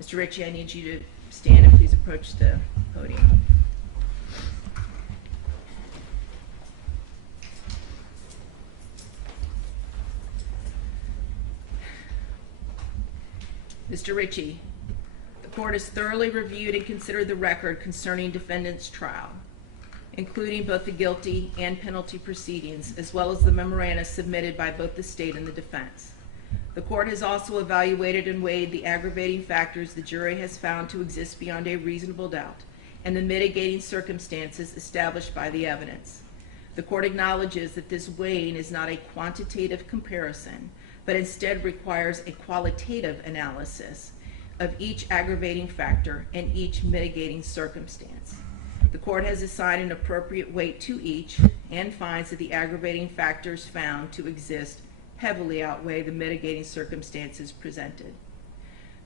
Mr. Ritchie, I need you to stand and please approach the podium. Mr. Ritchie, the court has thoroughly reviewed and considered the record concerning defendant's trial, including both the guilty and penalty proceedings, as well as the memoranda submitted by both the state and the defense. The court has also evaluated and weighed the aggravating factors the jury has found to exist beyond a reasonable doubt and the mitigating circumstances established by the evidence. The court acknowledges that this weighing is not a quantitative comparison, but instead requires a qualitative analysis of each aggravating factor and each mitigating circumstance. The court has assigned an appropriate weight to each and finds that the aggravating factors found to exist heavily outweigh the mitigating circumstances presented.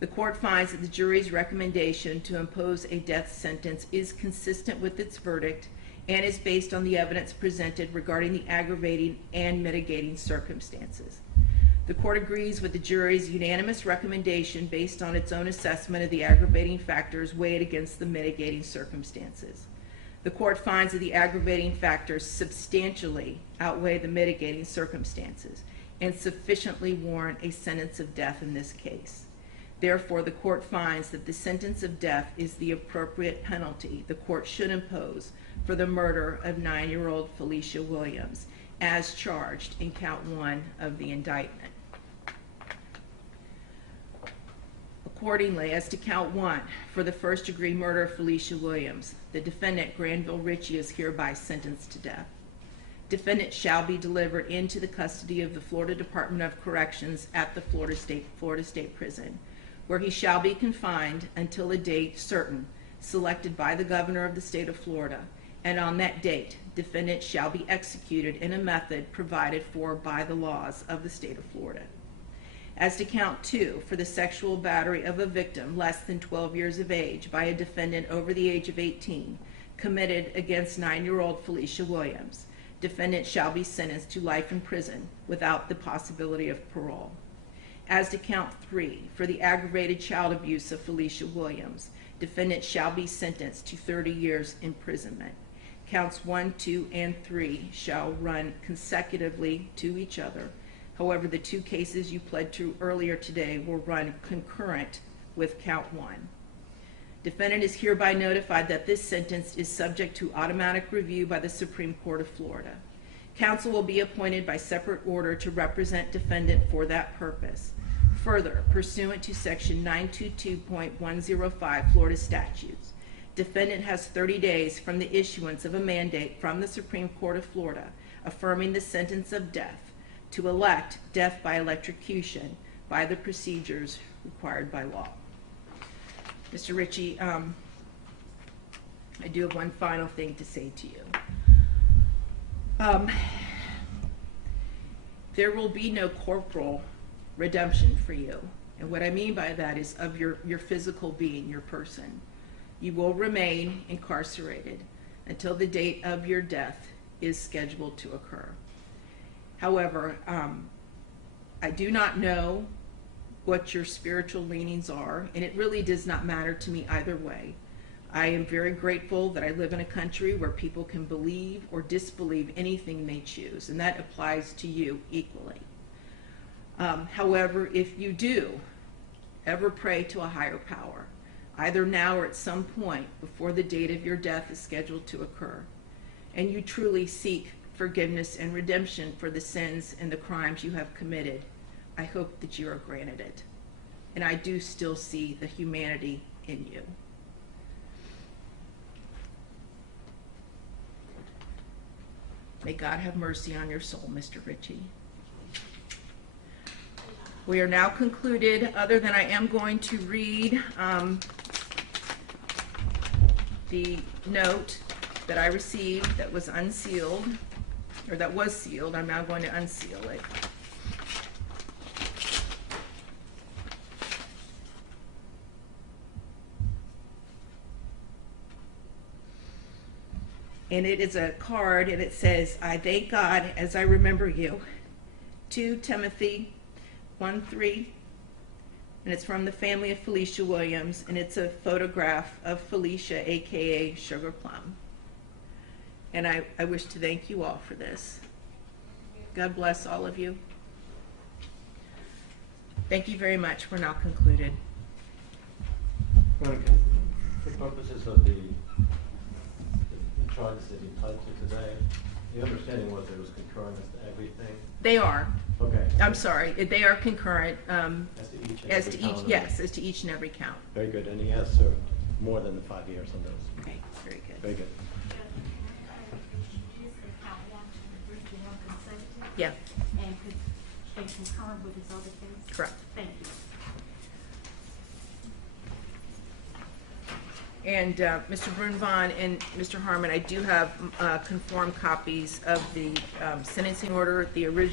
The court finds that the jury's recommendation to impose a death sentence is consistent with its verdict and is based on the evidence presented regarding the aggravating and mitigating circumstances. The court agrees with the jury's unanimous recommendation based on its own assessment of the aggravating factors weighed against the mitigating circumstances. The court finds that the aggravating factors substantially outweigh the mitigating circumstances and sufficiently warrant a sentence of death in this case. Therefore, the court finds that the sentence of death is the appropriate penalty the court should impose for the murder of 9-year-old Felicia Williams, as charged in count 1 of the indictment. Accordingly, as to count 1, for the first-degree murder of Felicia Williams, the defendant, Granville Ritchie, is hereby sentenced to death. Defendant shall be delivered into the custody of the Florida Department of Corrections at the Florida State Prison, where he shall be confined until a date certain selected by the governor of the state of Florida, and on that date, defendant shall be executed in a method provided for by the laws of the state of Florida. As to count 2, for the sexual battery of a victim less than 12 years of age by a defendant over the age of 18 committed against 9-year-old Felicia Williams, defendant shall be sentenced to life in prison without the possibility of parole. As to count 3, for the aggravated child abuse of Felicia Williams, defendant shall be sentenced to 30 years imprisonment. Counts 1, 2, and 3 shall run consecutively to each other. However, the 2 cases you pled to earlier today will run concurrent with count 1. Defendant is hereby notified that this sentence is subject to automatic review by the Supreme Court of Florida. Counsel will be appointed by separate order to represent defendant for that purpose. Further, pursuant to section 922.105 Florida statutes, defendant has 30 days from the issuance of a mandate from the Supreme Court of Florida affirming the sentence of death to elect death by electrocution by the procedures required by law. Mr. Ritchie, I do have one final thing to say to you. There will be no corporal redemption for you. And what I mean by that is of your physical being, your person. You will remain incarcerated until the date of your death is scheduled to occur. However, I do not know what your spiritual leanings are, and it really does not matter to me either way. I am very grateful that I live in a country where people can believe or disbelieve anything they choose, and that applies to you equally. However, if you do ever pray to a higher power, either now or at some point before the date of your death is scheduled to occur, and you truly seek forgiveness and redemption for the sins and the crimes you have committed, I hope that you are granted it. And I do still see the humanity in you. May God have mercy on your soul, Mr. Ritchie. We are now concluded, other than I am going to read the note that I received that was unsealed, or that was sealed. I'm now going to unseal it. And it is a card, and it says, "I thank God as I remember you." 2 Timothy 1:3, and it's from the family of Felicia Williams, and it's a photograph of Felicia, aka Sugar Plum. And I wish to thank you all for this. God bless all of you. Thank you very much. We're now concluded. Monica, for purposes of the charges that you pled to today, the understanding was it was concurrent as to everything? They are. Okay. I'm sorry. They are concurrent. As to each and every count? Yes, as to each and every count. Very good. And he has served more than the 5 years on those. Okay, very good. Very good. Yeah, And could they concur with his other case? correct. Thank you. And Mr. Brunvon and Mr. Harmon, I do have conformed copies of the sentencing order, the original